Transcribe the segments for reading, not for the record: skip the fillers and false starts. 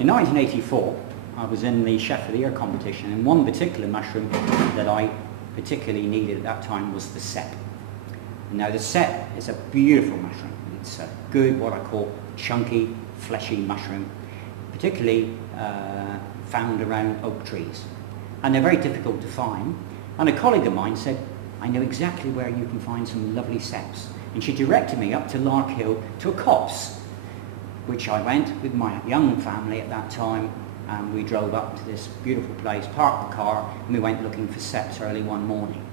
In 1984, I was in the Chef of the Year competition, and one particular mushroom that I particularly needed at that time was the cep. Now the cep is a beautiful mushroom. It's a good, what I call chunky, fleshy mushroom, particularly found around oak trees. And they're very difficult to find. And a colleague of mine said, I know exactly where you can find some lovely ceps. And she directed me up to Lark Hill to a copse, which I went with my young family at that time, and we drove up to this beautiful place, parked the car, and we went looking for ceps early one morning.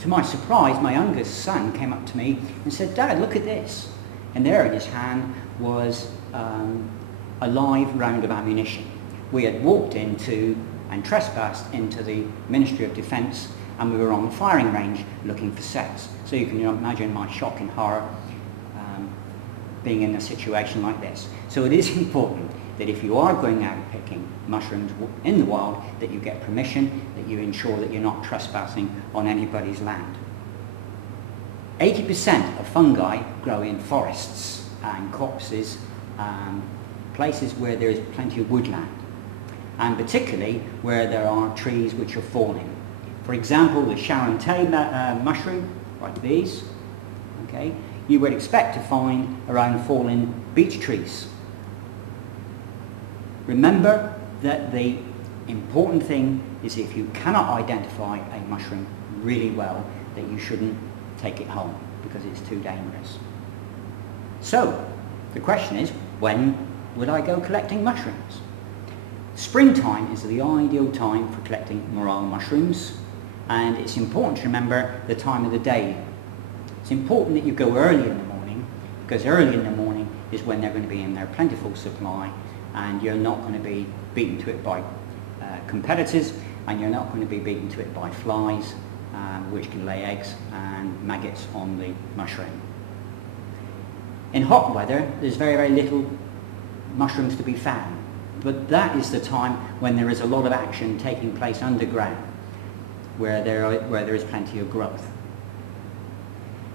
To my surprise, my youngest son came up to me and said, Dad, look at this. And there in his hand was a live round of ammunition. We had walked into and trespassed into the Ministry of Defence, and we were on the firing range looking for ceps. So you can imagine my shock and horror being in a situation like this. So it is important that if you are going out picking mushrooms in the wild, that you get permission, that you ensure that you're not trespassing on anybody's land. 80% of fungi grow in forests and copses, places where there is plenty of woodland, and particularly where there are trees which are falling. For example, the Charentais mushroom, like these, okay, you would expect to find around fallen beech trees. Remember that the important thing is, if you cannot identify a mushroom really well, that you shouldn't take it home because it's too dangerous. So the question is, when would I go collecting mushrooms? Springtime is the ideal time for collecting morel mushrooms, and it's important to remember the time of the day. It's important that you go early in the morning, because early in the morning is when they're going to be in their plentiful supply, and you're not going to be beaten to it by competitors, and you're not going to be beaten to it by flies, which can lay eggs and maggots on the mushroom. In hot weather, there's very, very little mushrooms to be found, but that is the time when there is a lot of action taking place underground, where there is plenty of growth.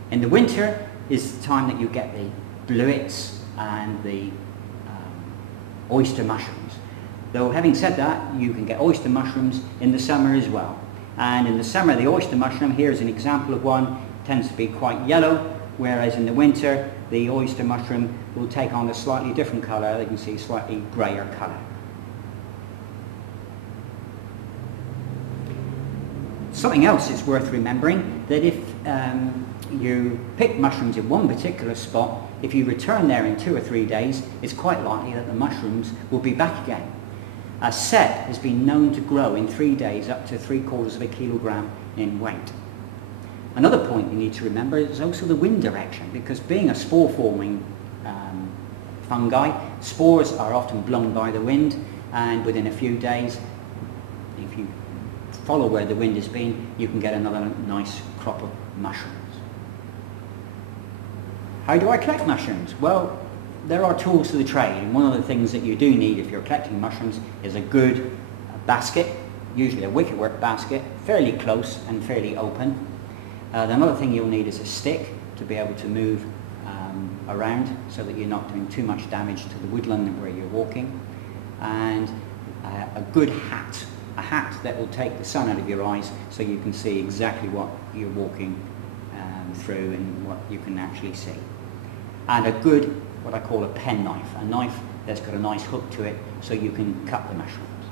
In the winter is the time that you get the bluets and the oyster mushrooms. Though having said that, you can get oyster mushrooms in the summer as well. And in the summer, the oyster mushroom, here is an example of one, tends to be quite yellow, whereas in the winter, the oyster mushroom will take on a slightly different colour. You can see slightly greyer colour. Something else is worth remembering, that if you pick mushrooms in one particular spot, if you return there in 2 or 3 days, it's quite likely that the mushrooms will be back again. A cep has been known to grow in 3 days up to 3/4 of a kilogram in weight. Another point you need to remember is also the wind direction, because being a spore-forming fungi, spores are often blown by the wind, and within a few days, if you follow where the wind has been, you can get another nice crop of mushrooms. How do I collect mushrooms? Well, there are tools to the trade, and one of the things that you do need if you're collecting mushrooms is a good basket, usually a wickerwork basket, fairly close and fairly open. Another thing you'll need is a stick to be able to move around so that you're not doing too much damage to the woodland where you're walking, and a good hat. A hat that will take the sun out of your eyes so you can see exactly what you're walking through and what you can actually see. And a good, what I call a pen knife, a knife that's got a nice hook to it so you can cut the mushrooms.